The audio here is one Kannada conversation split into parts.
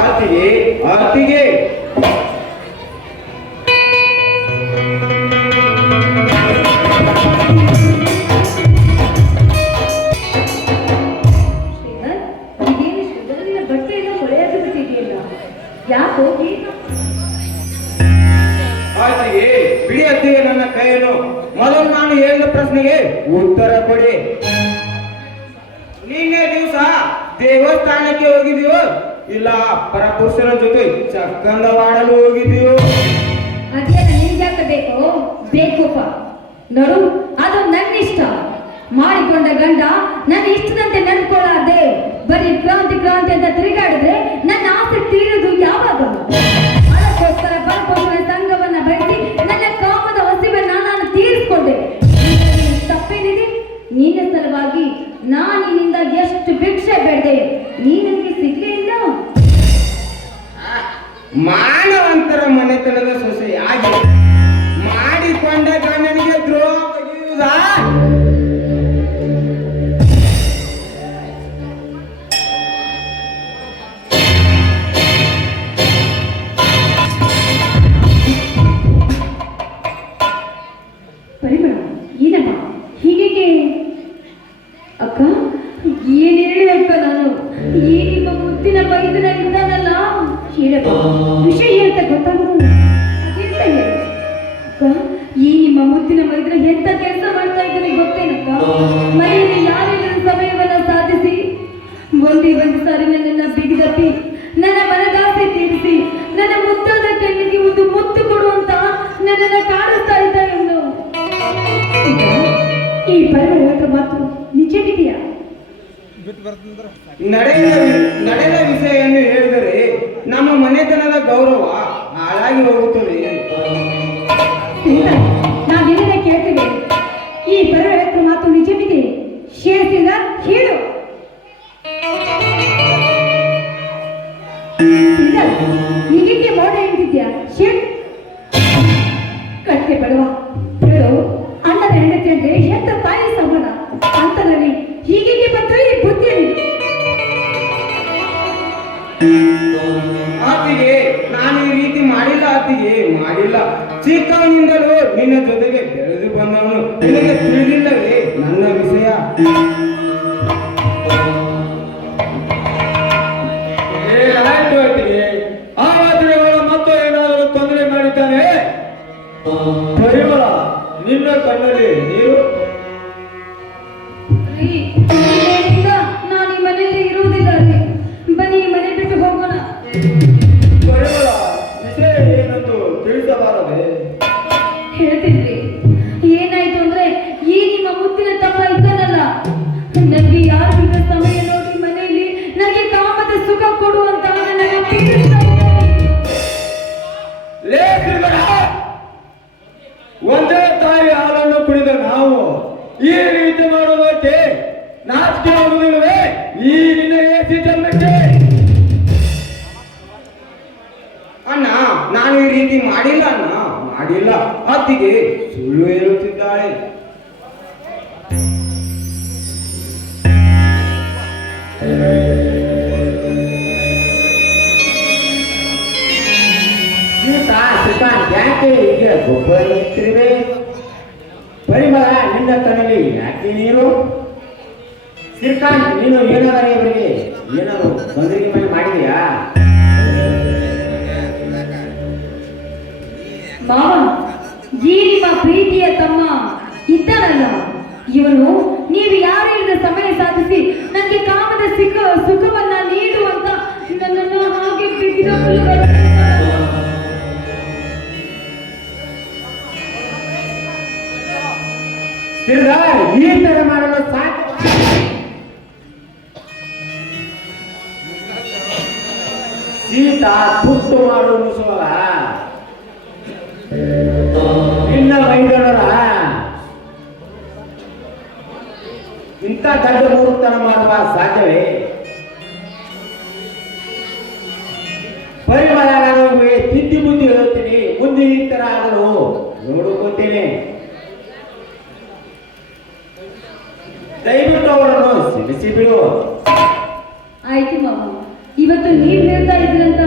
ಆರ್ತಿಗೆ ಆರ್ತಿಗೆ ಆರ್ತಿಗೆ ಬಿಡಿ ಅತ್ತಿಗೆ ನನ್ನ ಕೈಯನ್ನು ಮೊದಲು ನಾನು ಹೇಳಿದ ಪ್ರಶ್ನೆಗೆ ಉತ್ತರ ಕೊಡಿ. ನಿನ್ನೆ ದಿವಸ ದೇವಸ್ಥಾನಕ್ಕೆ ಹೋಗಿದೀವೋ ಇಲ್ಲ ಪರಪುರುಷರ ಜೊತೆ ಚಕ್ಕಂದವಾಡಲು ಹೋಗಿದೀವೋ? ಅದೇನ ನಿಂಗ್ಯಾಕ ಬೇಕಪ್ಪ ನೋಡು, ಅದು ನನ್ನ ಇಷ್ಟ. ಮಾಡಿಕೊಂಡ ಗಂಡ ನನ್ನ ಇಷ್ಟದಂತೆ ನಡ್ಕೊಳ್ಳಾರ್ದೆ ಬರೀ ಕ್ರಾಂತಿ ಕ್ರಾಂತಿ ಅಂತ ತಿರುಗಾಡಿದ್ರೆ ನನ್ನ ಆಸೆ ತೀರುದು ಯಾವಾಗ? ಬಲಕ್ಕೋಸ್ಕರ ಸಂಘವನ್ನ ಬೆಳೆಸಿ ನನ್ನ ಕಾಮದ ಹಸಿವನ್ನ ನಾನು ತೀರಿಸಿಕೊಂಡೆ. ತಪ್ಪೇನಿದೆ? ನಿನ್ನ ಸಲುವಾಗಿ ನಾನಿನಿಂದ ಎಷ್ಟು ಭಿಕ್ಷೆ ಬೇಡದೆ ನೀ ನನಗೆ ಸಿಗ್ಲೇ ಇಲ್ಲ. ಮಾನವಂತರ ಮನೆತನದ ಸೊಸೆಯಾಗಿ ಮಾಡಿಕೊಂಡ ಗಂಡನಿಗೆ ದ್ರೋಹ ಬಗೆಯುವುದಾ? ಪರಿಮಳ, ಏನಮ್ಮ ಹೀಗೆ? ಅಕ್ಕ ಏನ್ ಹೇಳಿ ಅಕ್ಕ, ನಾನು ಈ ನಿಮ್ಮ ಮುತ್ತಿನ ಬೈದನ ಇದ್ದಾನಲ್ಲ, ಹೇಳಪ್ಪ ವಿಷಯ ಅಂತ ಗೊತ್ತಾಗುದು. ಅದೆಂತ ಹೇಳಿ ಅಕ್ಕ, ಈ ನಿಮ್ಮ ಮುತ್ತಿನ ಮೈದ್ರ ಎಂತ ಕೆಲಸ ಮಾಡ್ತಾ ಇದ್ದಾನೆ ಗೊತ್ತೇನಕ್ಕ? ಮನೆಯಲ್ಲಿ ಯಾರಿಲ್ಲದ ಸಮಯವನ್ನ ಸಾಧಿಸಿ ಒಂದೇ ಒಂದು ಸಾರಿ ನನ್ನನ್ನ ಬಿಗಿದಪ್ಪಿ ನನ್ನ ಮನದಾಸೆ ತೀರಿಸಿ ನನ್ನ ಮುದ್ದಾದ ಕಣ್ಣಿಗೆ ಒಂದು ಮುತ್ತು ಕೊಡುವಂತ ನನ್ನನ್ನ ಕಾಣಿಸ್ತಾ ಇದ್ದ ಎಂದು ಈ ಪರಿಮಳ ಮಾತು ನಿಜವಿದೆಯಾ? ನಡೆದ ವಿಷಯನ್ನು ಹೇಳಿದರೆ ನಮ್ಮ ಮನೆತನದ ಗೌರವ ಹಾಳಾಗಿ ಹೋಗುತ್ತದೆ. ನಾವೇನ ಕೇಳ್ತೇವೆ, ಈ ಪರಿಮಳ ಮಾತು ನಿಜವಿದೆ ಹೇಳ್ತೀರ? ಹೇಳು. ಹೀಗೆ ಮೌನ ಎಂದಿದ್ಯಾ? ಹೇಳು. ಕಟ್ಟೆ ಬಡವ ಹೇಳು. ಅಣ್ಣನ ಹೆಂಡತಿ ಅಂದ್ರೆ ಎಂತ ತಾಯಿ ಸಮಾನ ಅಂತರಲ್ಲಿ ಹೀಗೆ ಬಂದ್ರೆ ಈ ಬುದ್ಧಿಯಲ್ಲಿ. ಆತಿಗೆ ನಾನು ಈ ರೀತಿ ಮಾಡಿಲ್ಲ, ಆತಿಗೆ ಮಾಡಿಲ್ಲ. ಚಿಕ್ಕವನಿಂದಲೂ ನಿನ್ನ ಜೊತೆಗೆ ಬೆಳೆದು ಬಂದವನು, ನಿನಗೆ ತಿಳಿದಿಲ್ಲವೇ ನನ್ನ ವಿಷಯ? ಆಯ್ತು ಆಯ್ತಿಗೆ, ಆ ಮಾತಿನ ಮತ್ತೆ ಏನಾದರೂ ತೊಂದರೆ ಮಾಡಿದ್ದಾನೆ? ಪರಿಮಳ, ನಿನ್ನ ಕಣ್ಣಲ್ಲಿ ನೀರು? ನಾನು ಈ ಮನೆಯಲ್ಲಿ ಇರುವುದಿಲ್ಲ ರೀ, ಬನ್ನಿ ಮನೆ ಬಿಟ್ಟು ಹೋಗೋಣ. ಪರಿಮಳ, ವಿಷಯ ಏನಂತ ತಿಳಿಸಬಾರದೆ? ಹೇಳ್ತಿದ್ರಿ ಏನಾಯ್ತು ಅಂದ್ರೆ, ಈ ನಿಮ್ಮ ಮುತ್ತಿನ ತಮ್ಮ ಇದ್ದಾನಲ್ಲ, ನನಗೆ ಯಾರು ಬಿಟ್ಟ ಸಮಯ ನೋಡಿ ಮನೆಯಲ್ಲಿ ನನಗೆ ಕಾಮದ ಸುಖ ಕೊಡುವಂತ ನನಗೆ ಪೀಡಿಸ್ತಾ ಇದ್ದಾರೆ. ಒಂದೇ ತಾಯಿ ಹಾಲನ್ನು ಕುಡಿದ ನಾವು ಈ ರೀತಿ ಮಾಡುವುದಕ್ಕೆ ನಾಚಿಕೆ ಆಗುವುದಿಲ್ಲವೇ? ಈ ನಿನ್ನ ಏಸಿ ಜನ್ಮಕ್ಕೆ? ಅಣ್ಣ, ನಾನು ಈ ರೀತಿ ಮಾಡಿಲ್ಲ ಅಣ್ಣ, ಮಾಡಿಲ್ಲ. ಅತ್ತಿಗೆ ಸುಳ್ಳು ಹೇಳುತ್ತಿದ್ದಾಳೆ. ಯಾಕೆ ಈಗ ಗೊಬ್ಬರ ನಿಂತಿರುವೆ? ಪರಿಮಳ, ನಿನ್ನ ಕಣ್ಣಲ್ಲಿ ಯಾಕೆ ನೀರು? ಶ್ರೀಕಾಂತ್, ನೀನು ಏನಾದರೂ ಇವರಿಗೆ ಏನಾದ್ರು ತೊಂದರೆ ಮೇಲೆ ಮಾಡಿದೆಯಾ? ಮಾವ, ಈ ನಿಮ್ಮ ಪ್ರೀತಿಯ ತಮ್ಮ ಇದ್ದಾನಲ್ಲ, ಇವನು ನೀವು ಯಾರು ಇಲ್ಲದ ಸಮಯ ಸಾಧಿಸಿ ನನಗೆ ಕಾಮದ ಸುಖವನ್ನ ನೀಡುವಂತ ನನ್ನನ್ನು ಹಾಗೆ ಬಿಗಿದ ಈ ತರ ಮಾಡಲು ಸಾಧ್ಯ? ಸೀತಾ ತುತ್ತು ಮಾಡು ಮುಸುವಲ್ಲ ನಿನ್ನ ಮೈದಳರ ಇಂಥ ದೊಡ್ಡ ಮೂರ್ತನ ಮಾಡುವ ಸಾಧ್ಯವೇ? ಪರಿಮಳ, ನಾನು ತಿದ್ದಿ ಬುದ್ಧಿ ಹೇಳುತ್ತೀನಿ, ಮುಂದೆ ಈ ತರ ಆಗಲು ನೋಡಿಕೊತೀನಿ. ದಯವಿಟ್ಟು ಅವರನ್ನು ಸಿಡಿಸಿ ಬಿಡು. ಆಯ್ತು ಮಾವ, ಇವತ್ತು ನೀವು ಹೇಳ್ತಾ ಇದ್ರಂತ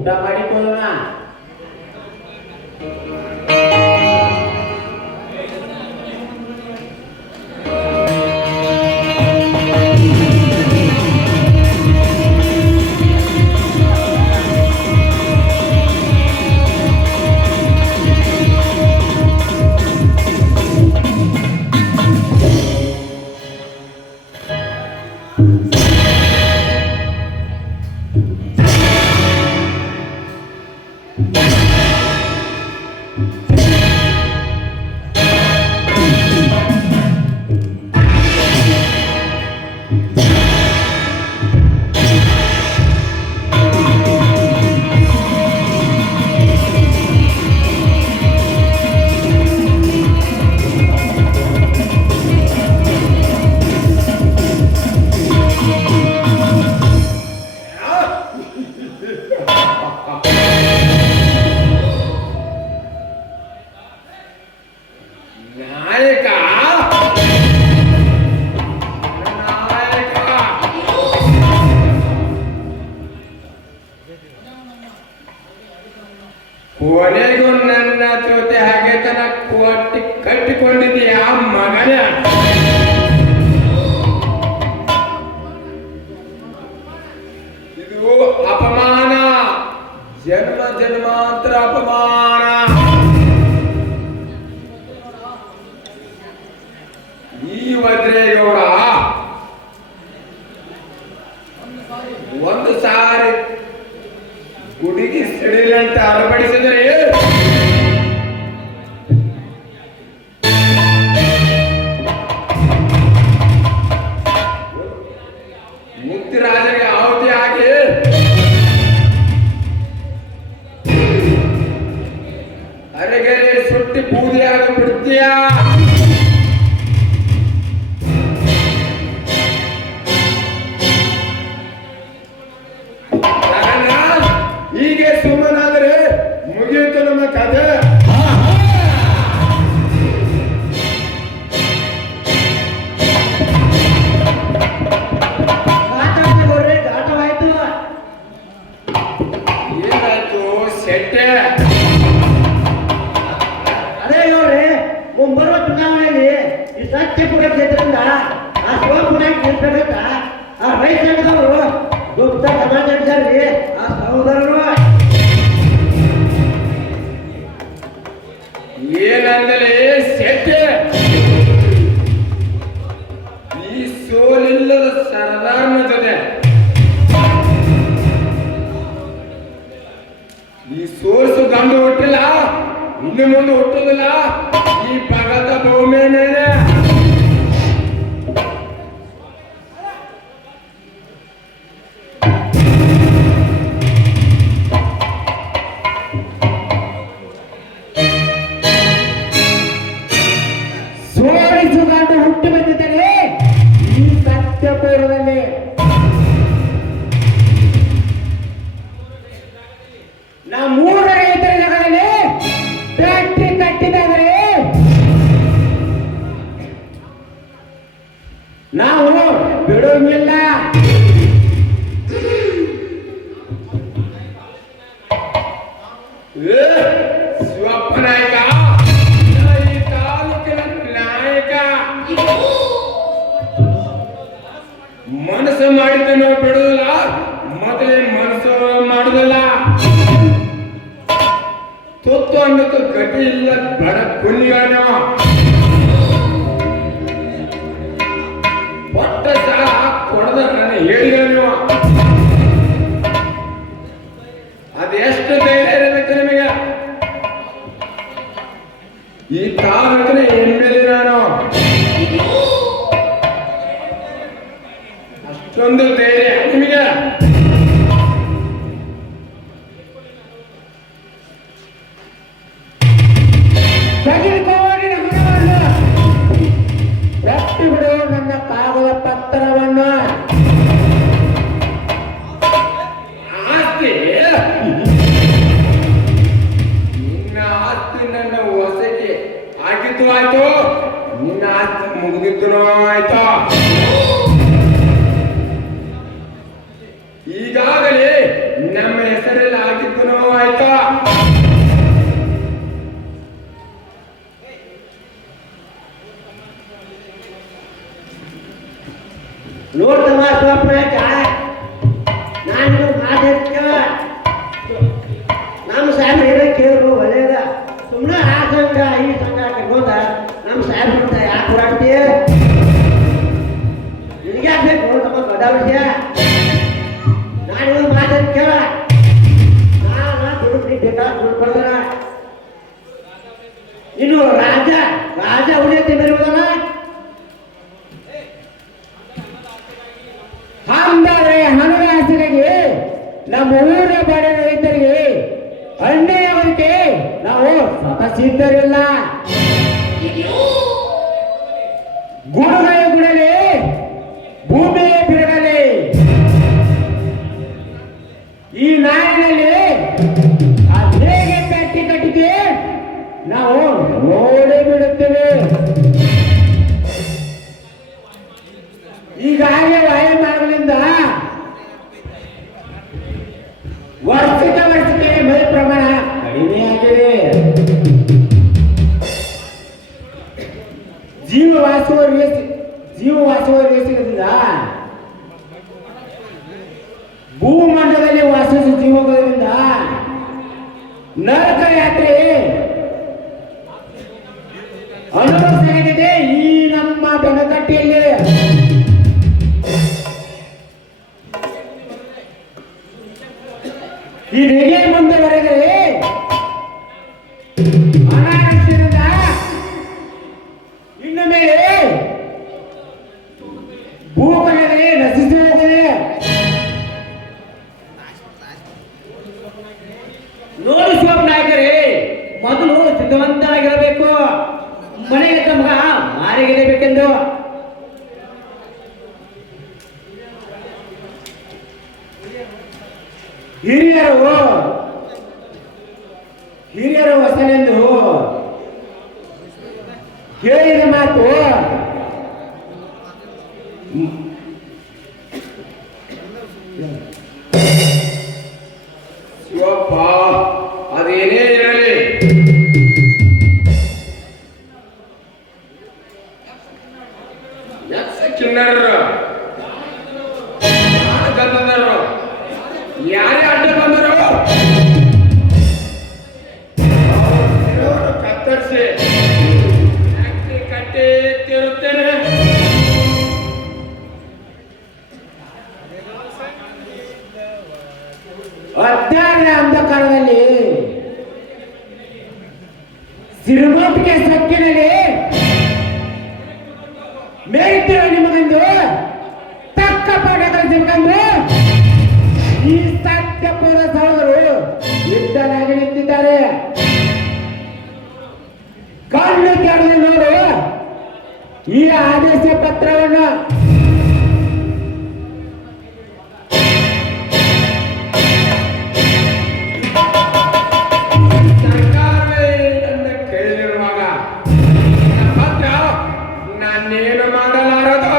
ಊಟ ಮಾಡಿಕೊಳ್ಳೋಣ. ನಾಯಕ ನಾಯಕ ಕೊನೆಗೂ ನನ್ನ ಜೊತೆ ಹಾಗೆ ತನ ಕಟ್ಟಿಕೊಂಡಿದೀಯ ಮಗನ. ಇದು ಅಪಮಾನ, ಜನ್ಮ ಜನ್ಮಾಂತರ ಅಪಮಾನ. ಈ ವಜ್ರೇಗೌಡ ಒಂದು ಸಾರಿ ಗುಡಿಗೆ ಸಿಡಿಲಂತ ಅಲಪಡಿಸಿದರೆ ಮುಕ್ತಿರಾಜನಿಗೆ ಆಹುತಿ ಹಾಕಿ ಅರೆಗೆರೆ ಸುಟ್ಟಿ ಬೂದಿಯಾಗಿ ಬಿಡ್ತೀಯ. ಹೀಗೆ ಸುಮ್ಮನಾದರೆ ಮುಗಿಯಿತು ನಮ್ಮ ಕಥೆ. ಘಾಟವಾಯ್ತು. ಏನಾಯ್ತು ಸೆಟ್ಟೆ? ಅದೇ ನೋಡ್ರಿ, ಮುಂಬರುವ ಚುನಾವಣೆಯಲ್ಲಿ ಈ ಸತ್ಯಪುರ ಕ್ಷೇತ್ರದಿಂದ ಆ ಶಿವಪುರ ಗೆಲ್ಬೇಕಂತ ಆ ರೈತ ಸಂಘದವರು ಗುಪ್ತ ಸಮಾಜ ನಡೆಸ್ಯಾರ್ರಿ. ಆ ಸಹೋದರರು ಏನಂದಲೇ ಸೆಟ್ಟೆ? ಈ ಸೋಲಿಲ್ಲದ ಸರದಾರನ ಜೊತೆ ಈ ಸೋಲ್ಸು ಗಂಡು ಹುಟ್ಟಿಲ್ಲ, ಇನ್ನು ಮುಂದೆ ಹುಟ್ಟುದಿಲ್ಲ ಈ ಭಗತ ಭೂಮಿ ಮೇಲೆ. ಸೋಲಿಸುಗಾಂಡು ಹುಟ್ಟು ಬಂದಿದ್ದರೆ ಈ ಸತ್ಯಪುರದಲ್ಲಿ ನಮ್ಮೂರ ರೈತರ ಜಾಗದಲ್ಲಿ ಫ್ಯಾಕ್ಟ್ರಿ ಕಟ್ಟಿದಾದರೆ ನಾವು ಬಿಡೋಂಗಿಲ್ಲ. ಶಿವಪ್ಪ ನಾಯಕ ಈ ತಾಲೂಕಿನ ನಾಯಕ. ಮನಸ್ಸು ಮಾಡಿದ್ದನ್ನು ಬಿಡುವುದಿಲ್ಲ, ಮೊದಲೇ ಮನಸ್ಸು ಮಾಡುವುದಿಲ್ಲ. ತುತ್ತು ಅನ್ನೋದು ಗತಿ ಇಲ್ಲ ಬಡ ಕುಲಿಗಾನ. ಕೊಟ್ಟ ಸಹ ಕೊಡದ ನನ್ನ ಹೇಳಿದನು. ಅದೆಷ್ಟು ಧೈರ್ಯ ಇರಬೇಕು ನಿಮಗೆ? ಈ ತಾಲೂಕಿನ ಎಮ್ಮೆಲೆ ನಾನು ಅಷ್ಟೊಂದು ಧೈರ್ಯ ನಿಮಗೆ? ತೆಗೆದುಕೊಂಡು ಹಣವನ್ನು ಎತ್ತಿ ಬಿಡು ನನ್ನ ಕಾಗದ ಪತ್ರವನ್ನು. ಆಸ್ತಿ ನಿನ್ನ ಆಸ್ತಿ ನನ್ನ ಹೊಸಗೆ ಆಗಿದ್ದು ಆಯ್ತು, ನಿನ್ನ ಆಸ್ತಿ ಮುಗಿದಿದ್ದು ಆಯ್ತು. ಈಗಾಗಲೇ ನಮ್ಮ ಹೆಸರಲ್ಲಿ ಆಗಿದ್ದು ನೋಡ್ತಮ್ಮ ಶಿವಪ್ಪನಾಯಕ, ನಾನು ಮಾತಾಡ್ತೀವ ನಮ್ಮ ಸಾಹೇಬ್ರು ಏನೋ ಕೇಳಿದ್ರು ಒಳ್ಳೇದ. ಸುಮ್ಮನೆ ಆ ಸಂಘ ಈ ಸಂಘ ಕರ್ಕೊಂಡ ನಮ್ಮ ಸಾಹೇಬ್ರ ಯಾಕೆ ಹೋರಾಡ್ತೀಯ? ನಿನಗ್ಯಾಕೆ ಬೇಕು ನೋಡ್ತಮ್ಮ ದೊಡ್ಡ ವಿಷಯ. ನಾನು ಮಾತಾಡಿ ಕೇಳ, ನಾನು ದುಡ್ಡು ಬೇಕಾದ ದುಡ್ಡು ಕೊಡ್ತಾನ. ಇನ್ನು ರಾಜ ಉಳಿಯತ್ತೆ ಬರುವುದಲ್ಲ. ಹಂಗಾದ್ರೆ ಹಣಗಾಸಿಗಳಿಗೆ ನಮ್ಮ ಊರ ಬಡ ರೈತರಿಗೆ ಅನ್ಯಾಯಕ್ಕೆ ನಾವು ಸ್ವತಃ ಸಿದ್ಧರಿಲ್ಲ. ಗುಡುಗೈ ಗುಡಲಿ ಭೂಮಿಯೇ ಬಿಡಗಲಿ, ಈ ನಾಡಿನಲ್ಲಿ ಅದು ಹೇಗೆ ಪಟ್ಟಿ ಕಟ್ಟಿದೆ ನಾವು ನೋಡೇ ಬಿಡುತ್ತೇವೆ. ಈಗಾಗಲೇ ವಾಯುಮಾನಗಳಿಂದ ವರ್ಷಕ್ಕೆ ಮಳೆ ಪ್ರಮಾಣ ಕಡಿಮೆಯಾಗಿದೆ. ಜೀವವಾಸುವ ರೇಸಿನಿಂದ ಭೂಮಂಡಲದಲ್ಲಿ ವಾಸಿಸುವ ಜೀವಗಳಿಂದ ನರಕ ಯಾತ್ರೆ ಅನುಭವಿಸಲಾಗಿದೆ ಈ ನಮ್ಮ ಬೆನಕಟ್ಟಿಯಲ್ಲಿ. ಈ ನೆಗೆ ಮುಂದುವರೆದರೆ ಅನಾರೋಗ್ಯದಿಂದ ಇನ್ನು ಮೇಲೆ ಭೂಕಂಡದಲ್ಲಿ ನಶಿಸಿ ಹೋಗುತ್ತದೆ. ನೋಡಿ ಶಿವಪ್ಪನಾಯಕರೇ, ಮೊದಲು ಸಿದ್ಧವಂತರಾಗಿರಬೇಕು. ಮನೆಗೆ ತಮ್ಮ ಮಾರಿಗಿರಬೇಕೆಂದು ಹಿರಿಯರು ವಸನೆಂದು ಹೇಳಿದ ಮಾತು ಶಿವಪ್ಪ, ಅದೇನೇ ಇರಲಿ, ಕಿನ್ನರರು ಗಂಧದರು ಯಾರೇ ಅಡ್ಡ ಬಂದರು ಕತ್ತರಿಸಿ ಕಟ್ಟಿ ತಿರುತ್ತೇನೆ. ಅಜ್ಞಾನ ಅಂಧಕಾರದಲ್ಲಿ ಸಿರುಮಟ್ಟಿಗೆ ಸೊಕ್ಕಿನಲ್ಲಿ ಮೇರಿತಿರುವ ನಿಮಗಂದು ತಕ್ಕ ಪಾಠ ಕಲಿಸಬೇಕೆಂದು ಈ ಸತ್ಯಪೂರ್ವ ಸಹೋದರರು ಯುದ್ಧನಾಗಿ ನಿಂತಿದ್ದಾರೆ. ಕಣ್ಣು ತೆರೆದು ನೋಡು ಈ ಆದೇಶ ಪತ್ರವನ್ನು. ಸರ್ಕಾರವೇ ನನ್ನ ಕೇಳಿರುವಾಗ ಪತ್ರ ನಾನೇನು ಮಾಡಲಾರದು.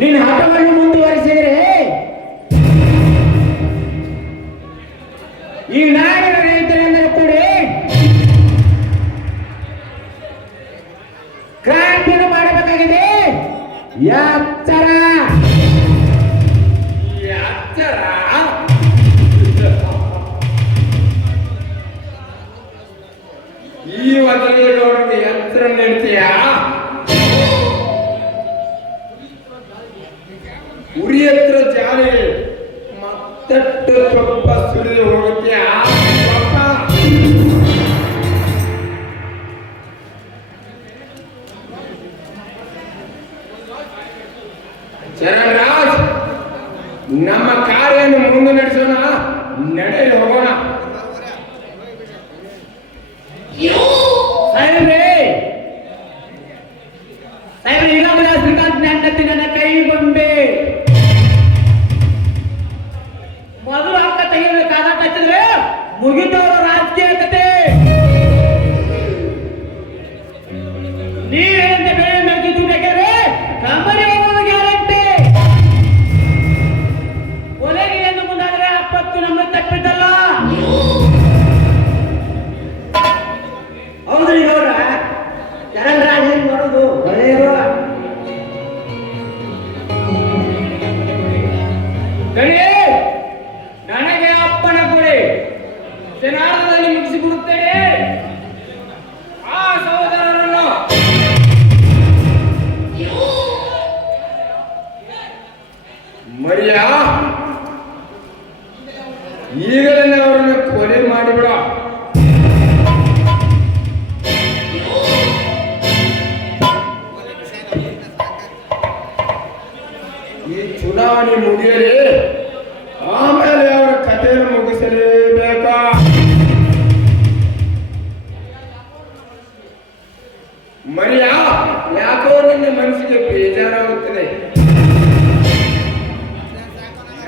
ನಿನ್ನ ಹಠವನ್ನು ಮುಂದುವರಿಸಿದರೆ ಈ ನಾಡಿನ ರೈತರೆಂದರೆ ಕೂಡ ಕ್ರಾಂತಿಯನ್ನು ಮಾಡಬೇಕಾಗಿದೆ. ಎಚ್ಚರ ಎಚ್ಚರ ಈ ವದನೆಗೌಡರಿಗೆ ಎಚ್ಚರ ನೀಡ್ತೀಯಾ? ಉರಿ ಹತ್ರ ಜಾರಿ ಮತ್ತಷ್ಟು ಸ್ವಲ್ಪ ಸುರಿದು ಹೋಗುತ್ತೀಯಾ? ಚರಣರಾಜ್, ನಮ್ಮ ಕಾರ್ಯವನ್ನು ಮುಂದೆ ನಡೆಸೋಣ, ನಡೆಯಲು ಹೋಗೋಣ. ಸಾಹೇಬ್ರೆ, ಈಗಾಗಲೇ ಶ್ರೀಕಾಂತ್ ಹೆಂಡತಿ ನನ್ನ ಕೈ ಗೊಂಬೆ. ಮೊದಲು ಅಕ್ಕ ತೆಗಿಬೇಕಾದ ಹಚ್ಚಿದ್ರೆ ಮುಗಿದವರ ರಾಜಕೀಯ ಕತೆ. ನೀವೇನಂತ ಬೇರೆ ಮೆಲ್ಕಿ ದುಡ್ಡಾಕಿದ್ರೆ ಕಂಬನಿ ಹೋಗೋದು ಗ್ಯಾರಂಟಿ. ಕೊಲೆಗೆ ಎಂದು ಮುಂದಾದ್ರೆ 70 ನಮ್ಮ ತಪ್ಪಿದ್ದಲ್ಲ. ಈಗಲೇ ಅವರನ್ನು ಕೊಲೆ ಮಾಡಿಬಿಡ. ಈ ಚುನಾವಣೆ ಮುಗಿಯಲಿ, ಆಮೇಲೆ ಅವರ ಕಥೆಯನ್ನು ಮುಗಿಸಲೇಬೇಕಾ? ಮರಿಯಾ, ಯಾಕೋ ನಿನ್ನ ಮನಸ್ಸಿಗೆ ಬೇಜಾರಾಗುತ್ತದೆ.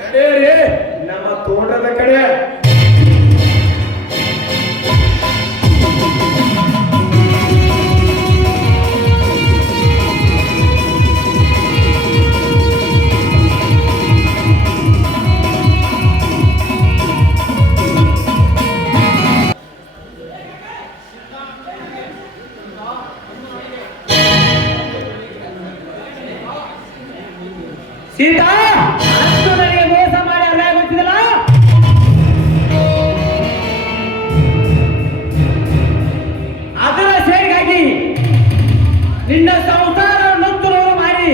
ನಡೆಯಿರಿ ನಮ್ಮ ತೋಟದ ಕಡೆ. ಸೀತಾ, ಅಷ್ಟು ನನಗೆ ಮೋಸ ಮಾಡಿ ಅರ್ಥ ಅದರ ಸೇರಿಗಾಗಿ ನಿನ್ನ ಸಂಸಾರವನ್ನು ತುರುವು ಮಾಡಿ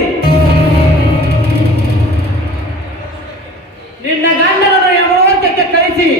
ನಿನ್ನ ಗಂಡನನ್ನು ಯಮಲೋಕಕ್ಕೆ ಕಳಿಸಿ